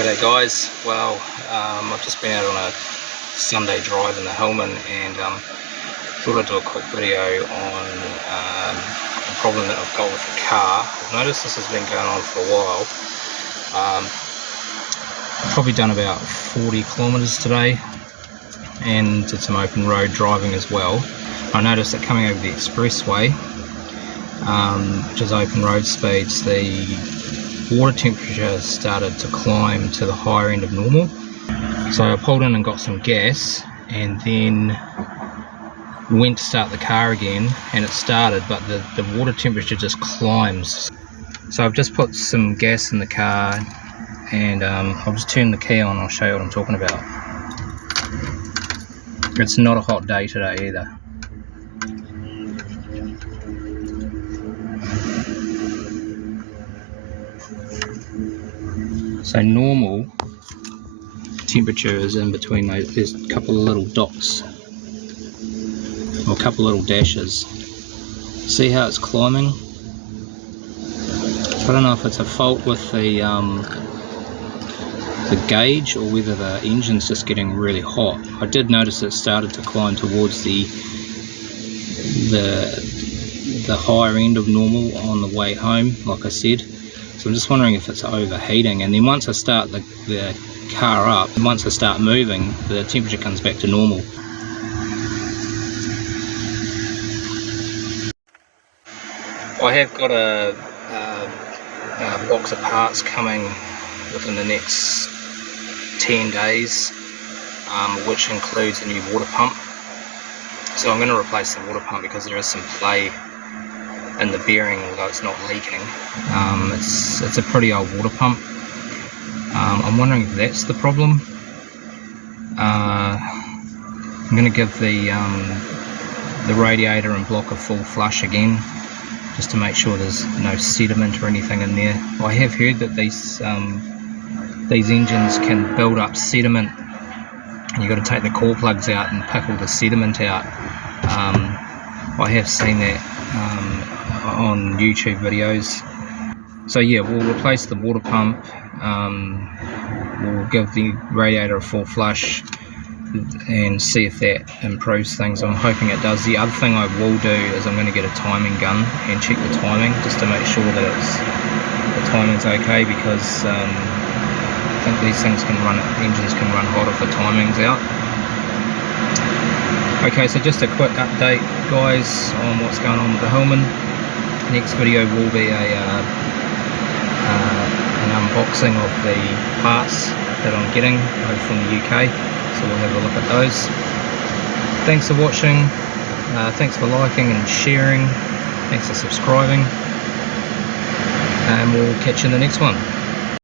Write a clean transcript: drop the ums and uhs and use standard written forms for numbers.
G'day guys, well I've just been out on a Sunday drive in the Hillman and thought I'd do a quick video on a problem that I've got with the car. I've noticed this has been going on for a while. I've probably done about 40 kilometers today and did some open road driving as well. I noticed that coming over the expressway, which is open road speeds, the water temperature started to climb to the higher end of normal. So I pulled in and got some gas and then went to start the car again, and it started, but the water temperature just climbs. So I've just put some gas in the car and I'll just turn the key on and I'll show you what I'm talking about. It's not a hot day today either. So normal temperature is in between those. There's a couple of little dots, or a couple of little dashes. See how it's climbing? I don't know if it's a fault with the gauge or whether the engine's just getting really hot. I did notice it started to climb towards the higher end of normal on the way home, like I said. So I'm just wondering if it's overheating, and then once I start the car up, and once I start moving, the temperature comes back to normal. I have got a box of parts coming within the next 10 days, which includes a new water pump. So I'm going to replace the water pump because there is some play in the bearing, although it's not leaking. It's a pretty old water pump. I'm wondering if that's the problem. I'm going to give the radiator and block a full flush again, just to make sure there's no sediment or anything in there. I have heard that these engines can build up sediment, and you've got to take the core plugs out and pick all the sediment out. I have seen that on YouTube videos. So yeah, we'll replace the water pump, we'll give the radiator a full flush and see if that improves things. I'm hoping it does. The other thing I will do is I'm going to get a timing gun and check the timing, just to make sure that the timing's okay, because I think these things engines can run hot if the timing's out. Okay, so just a quick update guys on what's going on with the Hillman. Next video will be an unboxing of the parts that I'm getting over from the UK, so we'll have a look at those. Thanks for watching, thanks for liking and sharing, thanks for subscribing, and we'll catch you in the next one.